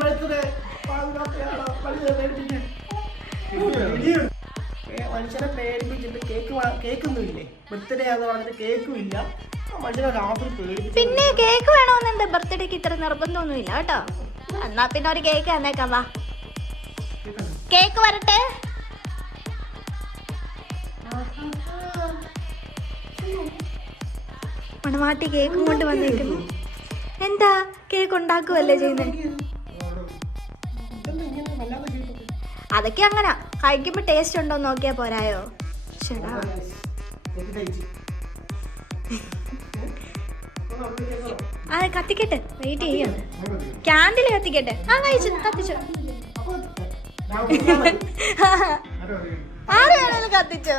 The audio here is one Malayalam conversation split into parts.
ബർത്ത്ഡേ മനുഷ്യനെ പേടിപ്പിച്ചിട്ട് കേക്ക് കേക്കൊന്നും ഇല്ലേ ബർത്ത്ഡേ ആന്ന് പറഞ്ഞിട്ട് കേക്കും ഇല്ല പിന്നെ കേക്ക് എന്താ ബർത്ത്ഡേക്ക് ഇത്ര നിർബന്ധമൊന്നുമില്ല കേട്ടോ. എന്നാ പിന്നെ ഒരു കേക്ക് തന്നേക്കാം വാ. കേക്ക് വരട്ടെ. മണവാട്ടി കേക്കും കൊണ്ട് വന്നേക്കുന്നു എന്താ? കേക്ക് ഉണ്ടാക്കുവല്ലേ ചെയ്യുന്നത്? അതൊക്കെ അങ്ങനെ. കഴിക്കുമ്പോ ടേസ്റ്റ് ഉണ്ടോ നോക്കിയാ പോരായോ? ചേടാ. അത് കത്തിക്കട്ടെ. വെയിറ്റ് ചെയ്യാ. ക്യാൻഡിൽ കത്തിക്കട്ടെ. ആ കഴിച്ചു കത്തിച്ചോ. ആര് വേണേലും കത്തിച്ചോ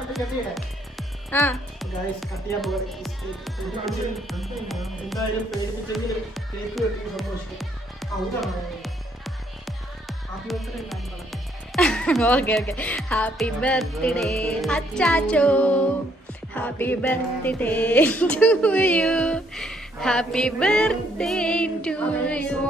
അത് കെട്ടിയിടെ. ആ okay okay. Happy birthday അച്ചാച്ചോ. Happy birthday to you happy birthday to you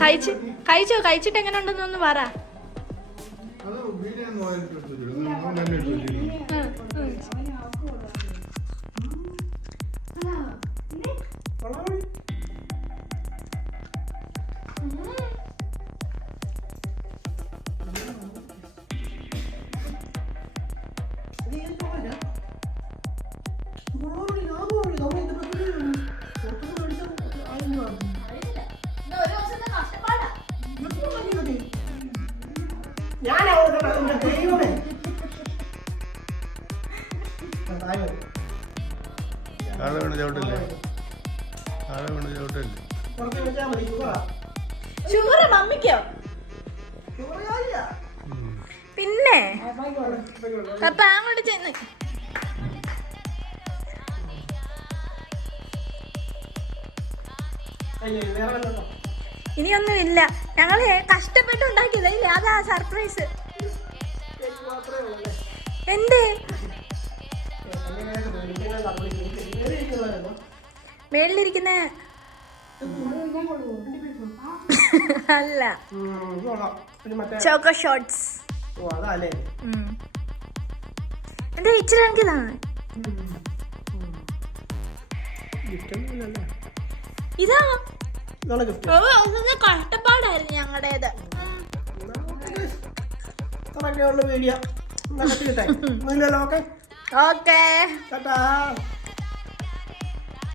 കഴിച്ച് കഴിച്ചോ? കഴിച്ചിട്ട് എങ്ങനെ ഉണ്ടെന്നൊന്ന് പറ. അത് ഞാൻ ദൈവമേ. താഴെ വീണ് ചവിട്ടില്ലേ? താഴെ വീണ് ചവിട്ടില്ലേ? പുറത്ത് വെച്ചാൽ മതി ഷുഗറാ ഷുഗർ മമ്മിക്കോ? പിന്നെ. അപ്പൊ അങ്ങോട്ട് ചെന്ന്? ഇനിയൊന്നുമില്ല. ഞങ്ങൾ കഷ്ടപ്പെട്ട് ഉണ്ടാക്കിയതാ ഇല്ലേ? അതാ സർപ്രൈസ്. എന്ത്? മേളിലിരിക്കുന്ന അല്ല. ചോക്കോ ഷോട്ട്സ് എന്റെ ഇച്ചിരി എനിക്കിതാണ് ഇതാ. കഷ്ടപ്പാടായിരുന്നു ഞങ്ങളുടേത്. അതൊക്കെ ഉള്ള വീഡിയോ എന്നാ കട്ടിക്കട്ടെ ഒന്നുമില്ലല്ലോ ഓക്കെ ഓക്കേ